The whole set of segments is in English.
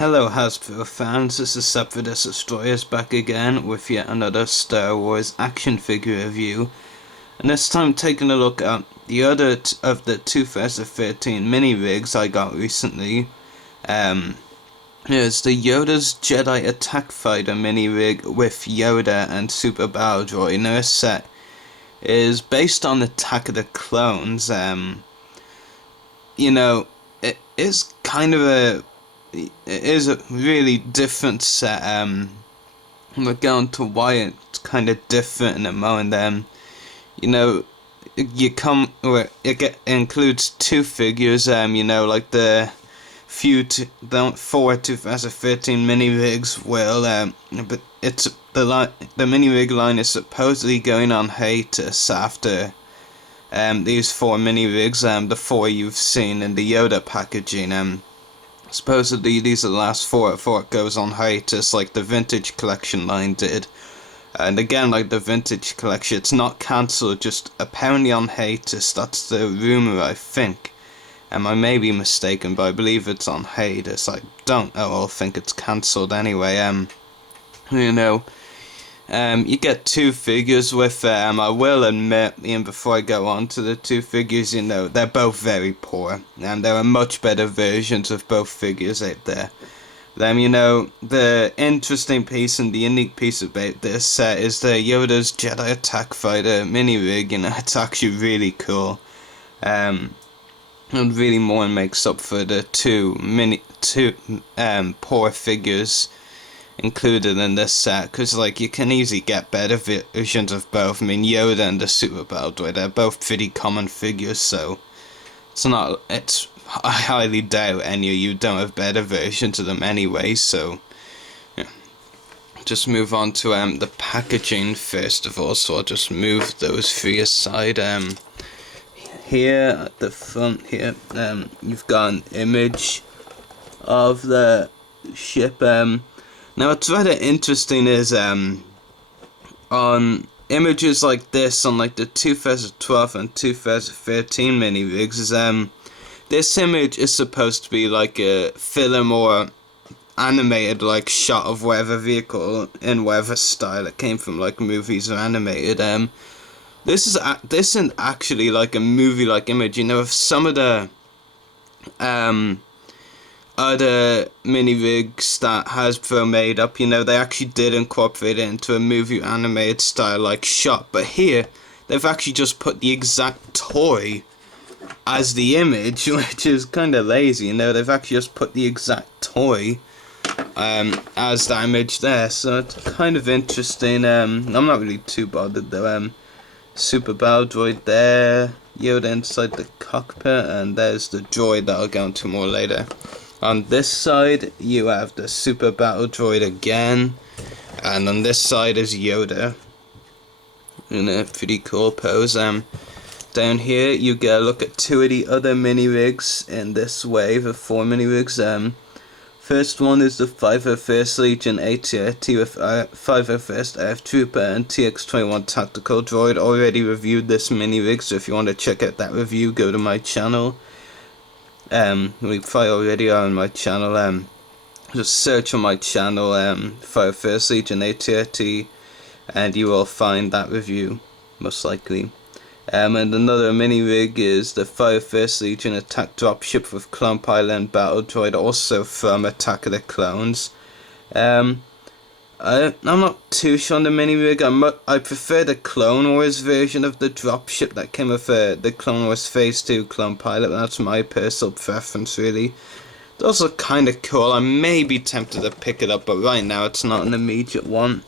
Hello Hasbro fans, this is Separatist Destroyers back again with yet another Star Wars action figure review, and this time taking a look at the other of the 2013 mini rigs I got recently. Here's the Yoda's Jedi Attack Fighter mini rig with Yoda and Super Battle Droid. Now this set is based on Attack of the Clones. It is kind of a really different set. We'll get on to why it's kind of different in a moment. It includes two figures. Like the four 2013 mini rigs will. But the mini rig line is supposedly going on hiatus after these four mini rigs. The four you've seen in the Yoda packaging. Supposedly these are the last four before it goes on hiatus like the Vintage Collection line did. And again, like the Vintage Collection, it's not cancelled, just apparently on hiatus. That's the rumour, I think. I may be mistaken, but I believe it's on hiatus. I don't at all think it's cancelled anyway. You get two figures with I will admit, even before I go on to the two figures, they're both very poor. There are much better versions of both figures out there. The interesting piece and the unique piece about this set is the Yoda's Jedi Attack Fighter mini rig. It's actually really cool. And really more makes up for the two poor figures included in this set, because you can easily get better versions of both. Yoda and the Super Battle Droid, they're both pretty common figures, so I highly doubt any of you don't have better versions of them anyway. So yeah. Just move on to the packaging first of all, so I'll just move those three aside. Here at the front here, you've got an image of the ship. Now what's rather interesting is on images like this on the 2012 and 2013 mini rigs is this image is supposed to be like a film or animated shot of whatever vehicle in whatever style it came from, like movies or animated. This isn't actually like a movie image. If some of the other mini rigs that Hasbro made up, they actually did incorporate it into a movie animated style shot, but here they've actually just put the exact toy as the image, which is kind of lazy. They've actually just put the exact toy as the image there, so it's kind of interesting. I'm not really too bothered though. Super Battle Droid there, Yoda inside the cockpit, and there's the droid that I'll go into more later. On this side, you have the Super Battle Droid again, and on this side is Yoda in a pretty cool pose. Down here, you get a look at two of the other mini rigs in this wave of four mini rigs. First one is the 501st Legion AT-AT with 501st Earth Trooper and TX-21 Tactical Droid. Already reviewed this mini rig, so if you want to check out that review, go to my channel. We probably already are on my channel. Just search on my channel 501st Legion AT-AT and you will find that review, most likely. And another mini rig is the 501st Legion Attack Dropship with Clone Pilot and Battle Droid, also from Attack of the Clones. I'm not too sure on the mini rig. I prefer the Clone Wars version of the dropship that came with the Clone Wars Phase 2 Clone Pilot. That's my personal preference, really. It's also kind of cool. I may be tempted to pick it up, but right now it's not an immediate one.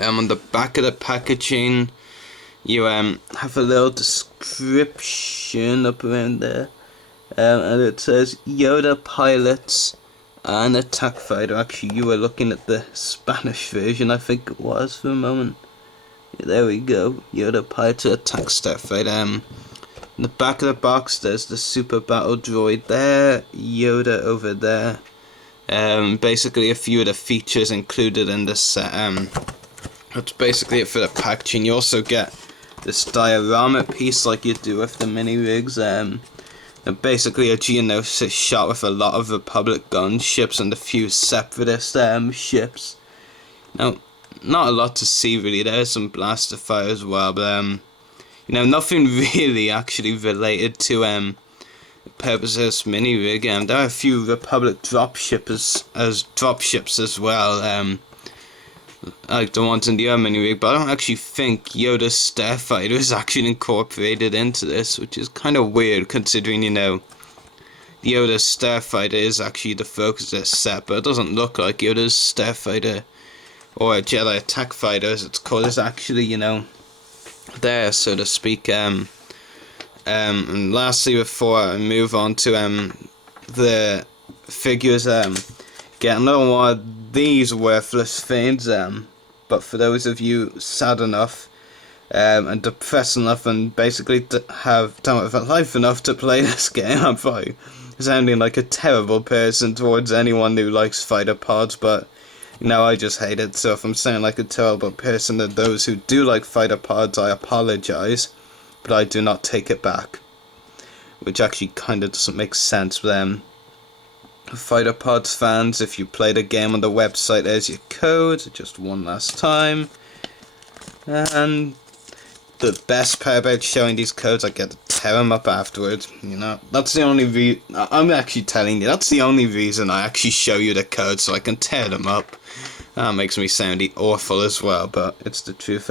On the back of the packaging, you have a little description up around there, and it says Yoda pilots an attack fighter. Actually, you were looking at the Spanish version, I think it was, for a moment. Yeah, there we go. Yoda pilots an attack starfighter. In the back of the box, there's the Super Battle Droid there, Yoda over there. Basically a few of the features included in this set. That's basically it for the packaging. You also get this diorama piece like you do with the mini rigs. basically a Geonosis shot with a lot of Republic gunships and a few Separatist ships. Now, not a lot to see really. There's some blaster fire as well, but nothing really actually related to the purpose of this mini rig. There are a few Republic dropships as well. Like the ones in the other mini rig, but I don't actually think Yoda's Starfighter is actually incorporated into this, which is kind of weird considering, Yoda's Starfighter is actually the focus of this set, but it doesn't look like Yoda's Starfighter, or a Jedi Attack Fighter as it's called, is actually, there, so to speak. And lastly, before I move on to the figures, get another one of these worthless fiends, but for those of you sad enough and depressed enough and basically don't have life enough to play this game, I'm probably sounding like a terrible person towards anyone who likes fighter pods, but I just hate it. So if I'm sounding like a terrible person to those who do like fighter pods, I apologize, but I do not take it back, which actually kind of doesn't make sense with them. Fighter Pods fans, if you play the game on the website, there's your code, just one last time. And the best part about showing these codes, I get to tear them up afterwards. That's the only I'm actually telling you, that's the only reason I actually show you the code, so I can tear them up. That makes me sound awful as well, but it's the truth.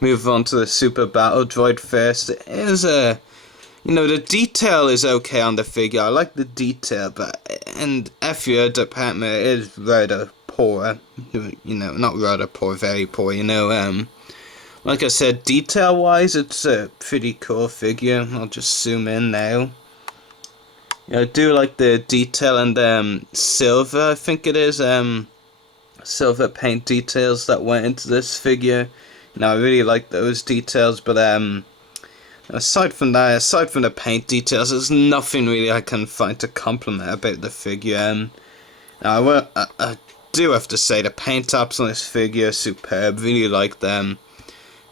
Move on to the Super Battle Droid first. It is the detail is okay on the figure. I like the detail, and your department is rather poor. Not rather poor, very poor. Like I said, detail-wise, it's a pretty cool figure. I'll just zoom in now. I do like the detail and silver, I think it is, silver paint details that went into this figure. I really like those details, but aside from the paint details, there's nothing really I can find to compliment about the figure. I do have to say the paint tops on this figure are superb. Really like them.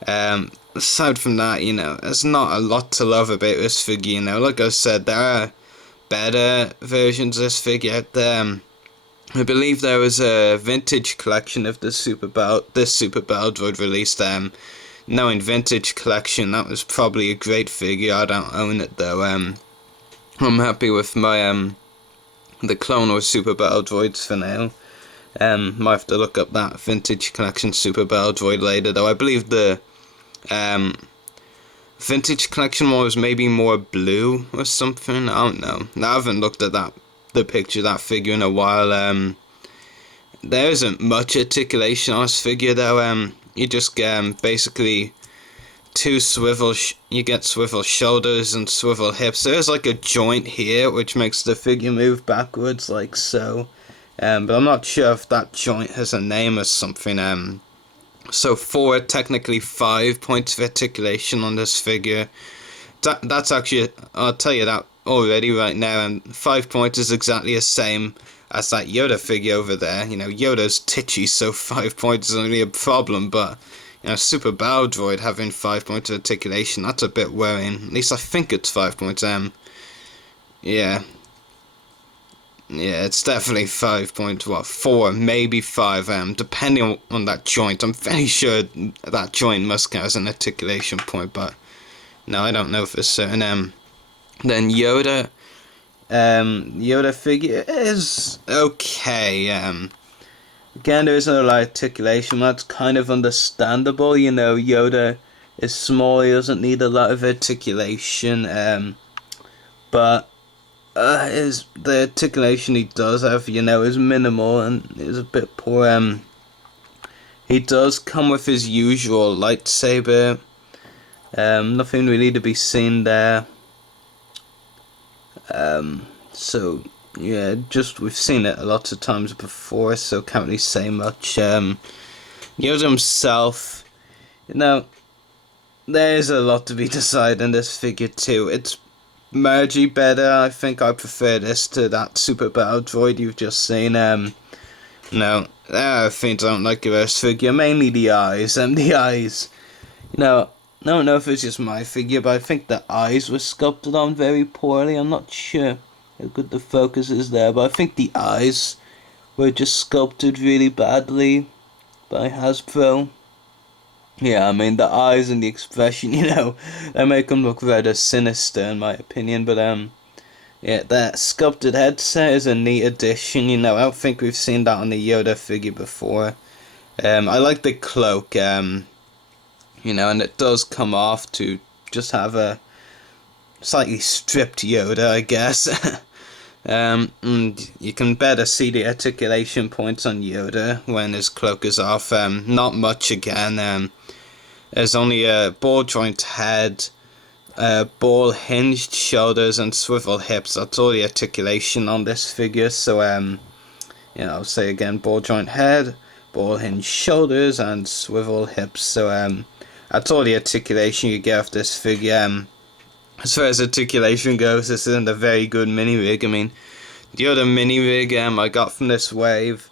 Aside from that, there's not a lot to love about this figure. Like I said, there are better versions of this figure out there. I believe there was a vintage collection of this Super Battle Droid released. Knowing vintage collection, that was probably a great figure. I don't own it though. I'm happy with my the Clone Wars Super Battle Droids for now. Might have to look up that vintage collection Super Battle Droid later though. I believe the vintage collection one was maybe more blue or something. I don't know. I haven't looked at the picture of that figure in a while. There isn't much articulation on this figure though. You just get basically you get swivel shoulders and swivel hips. There's like a joint here which makes the figure move backwards like so. But I'm not sure if that joint has a name or something. So technically 5 points of articulation on this figure. That's actually, I'll tell you that already right now, and 5 points is exactly the same as that Yoda figure over there. Yoda's titchy, so 5 points isn't really a problem, but Super Battle Droid having 5 points of articulation, that's a bit worrying. At least I think it's 5 points. Yeah, it's definitely 5 points. 4, maybe 5. Depending on that joint. I'm very sure that joint must count as an articulation point, but no, I don't know for certain. Then Yoda. Yoda figure is okay. Again, there isn't a lot of articulation. That's kind of understandable. Yoda is small. He doesn't need a lot of articulation. But the articulation he does have, is minimal and is a bit poor. He does come with his usual lightsaber. Nothing really to be seen there. So yeah, we've seen it a lot of times before, so can't really say much. Yoda himself, there's a lot to be decided in this figure too. It's marginally better. I think I prefer this to that Super Battle Droid you've just seen. There are things I don't like about this figure, mainly the eyes. The eyes, I don't know if it's just my figure, but I think the eyes were sculpted on very poorly. I'm not sure how good the focus is there, but I think the eyes were just sculpted really badly by Hasbro. Yeah, I mean, the eyes and the expression, they make them look rather sinister in my opinion, but yeah, that sculpted headset is a neat addition, I don't think we've seen that on the Yoda figure before. I like the cloak, and it does come off to just have a slightly stripped Yoda, I guess. And you can better see the articulation points on Yoda when his cloak is off. Not much again. There's only a ball joint head, ball hinged shoulders, and swivel hips. That's all the articulation on this figure. So I'll say again: ball joint head, ball hinged shoulders, and swivel hips. So that's all the articulation you get of this figure. As far as articulation goes, this isn't a very good mini rig. I mean, the other mini rig I got from this wave,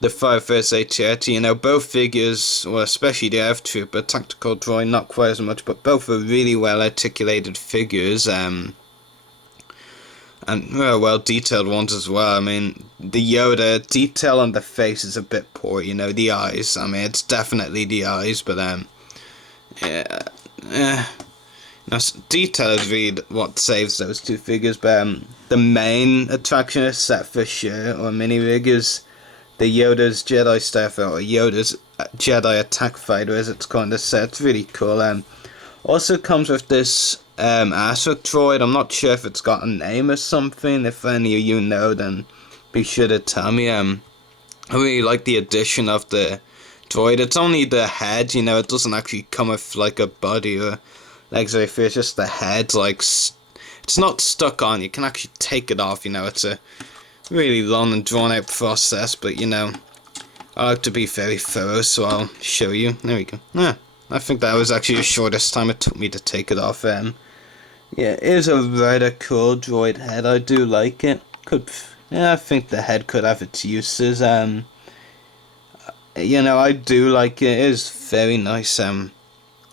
the 5 vs. AT-AT, both figures, well, especially the Earth Trooper, Tactical Droid, not quite as much, but both are really well articulated figures, and well detailed ones as well. I mean, the Yoda detail on the face is a bit poor, the eyes. I mean, it's definitely the eyes, but yeah. Now, detail is really what saves those two figures, but the main attraction is set for sure, or mini rig, is the Yoda's Jedi Starfighter, or Yoda's Jedi Attack Fighter, as it's kind of set. It's really cool. Also comes with this Astroc Droid. I'm not sure if it's got a name or something. If any of you know, then be sure to tell me. I really like the addition of the droid. It's only the head, it doesn't actually come with like a body or legs or anything. It's just the head, like, it's not stuck on. You can actually take it off, it's a really long and drawn out process, but I like to be very thorough, so I'll show you. There we go. Yeah, I think that was actually the shortest time it took me to take it off. Yeah, it is a rather cool droid head. I do like it. I think the head could have its uses. I do like it. It is very nice.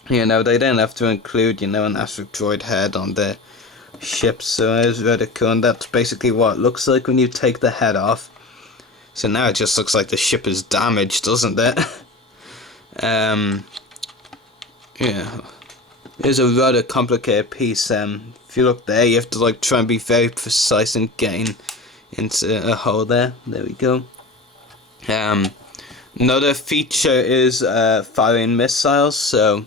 They didn't have to include, an Astroc Droid head on the ship, so it is rather cool, and that's basically what it looks like when you take the head off. So now it just looks like the ship is damaged, doesn't it? Yeah. It's a rather complicated piece. If you look there, you have to try and be very precise in getting into a hole there. There we go. Another feature is firing missiles, so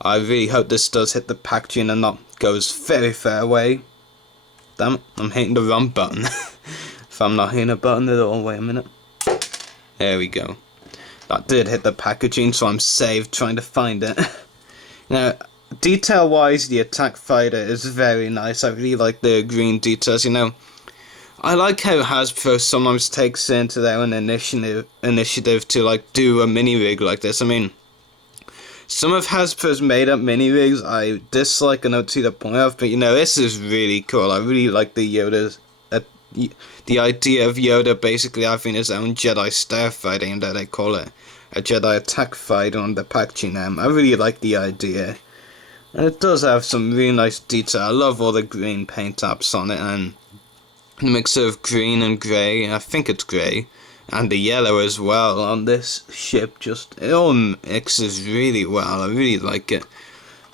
I really hope this does hit the packaging and not goes very far away. Damn it, I'm hitting the wrong button. If I'm not hitting a button at all, wait a minute. There we go. That did hit the packaging, so I'm saved trying to find it. Now, detail wise, the attack fighter is very nice. I really like the green details, I like how Hasbro sometimes takes into their own initiative to do a mini rig like this. I mean, some of Hasbro's made up mini rigs I dislike and don't see the point of, but this is really cool. I really like the Yoda's, the idea of Yoda basically having his own Jedi Starfighter, and that they call it a Jedi Attack Fighter on the packaging. I really like the idea, and it does have some really nice detail. I love all the green paint apps on it, and the mix of green and grey. I think it's grey. And the yellow as well on this ship, it all mixes really well. I really like it.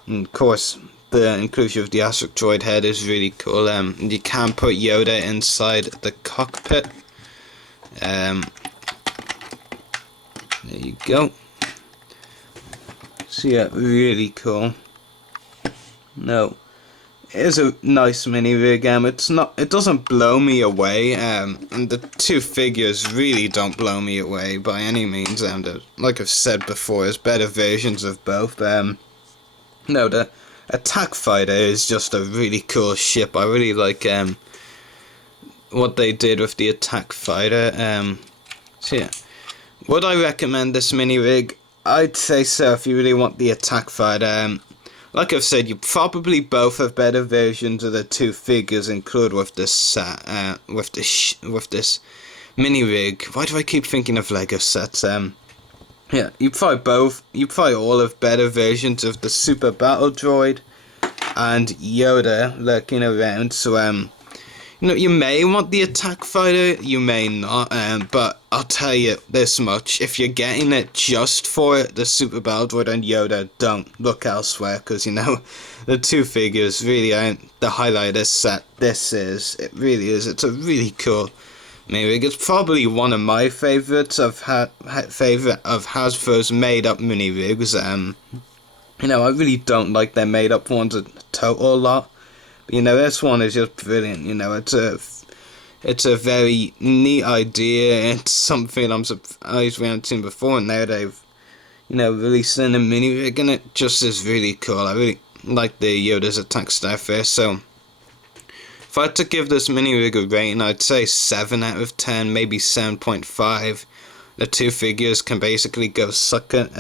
And of course, the inclusion of the Astroc Droid head is really cool. You can put Yoda inside the cockpit. There you go. So yeah, really cool. No. It is a nice mini rig. It doesn't blow me away, and the two figures really don't blow me away by any means. Like I've said before, there's better versions of both. No, the Attack Fighter is just a really cool ship. I really like what they did with the Attack Fighter. So yeah, would I recommend this mini rig? I'd say so if you really want the Attack Fighter. Like I've said, you probably both have better versions of the two figures included with this set, with this mini rig. Why do I keep thinking of Lego sets? Yeah, you probably both. You probably all have better versions of the Super Battle Droid and Yoda lurking around. So you know, you may want the attack fighter, you may not. But I'll tell you this much: if you're getting it just for it, the Super Battle Droid and Yoda, don't look elsewhere, because you know, the two figures really aren't the highlight of this set. This is. It really is. It's a really cool mini-rig. It's probably one of my favorites of favorite of Hasbro's made-up mini-rigs. You know, I really don't like their made-up ones a total lot. But, you know, this one is just brilliant. You know, it's a very neat idea. It's something I'm surprised we haven't seen before, and now they've, you know, released in a mini-rig, and it just is really cool. I really like the Yoda's Attack Starfish, so if I had to give this mini-rig a rating, I'd say 7 out of 10, maybe 7.5. The two figures can basically go suck it.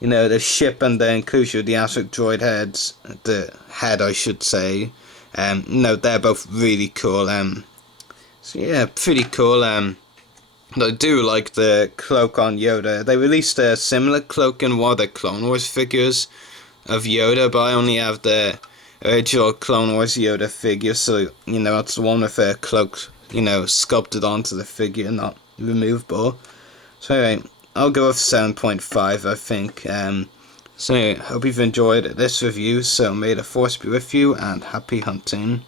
You know, the ship and the inclusion of the Astric droid heads, the head I should say, no, they're both really cool. So yeah, pretty cool. I do like the cloak on Yoda. They released a similar cloak in one of the Clone Wars figures of Yoda, but I only have the original Clone Wars Yoda figure, so, you know, that's the one with a cloak, you know, sculpted onto the figure, not removable. So anyway, I'll go with 7.5, I think. So anyway, hope you've enjoyed this review, so may the force be with you, and happy hunting.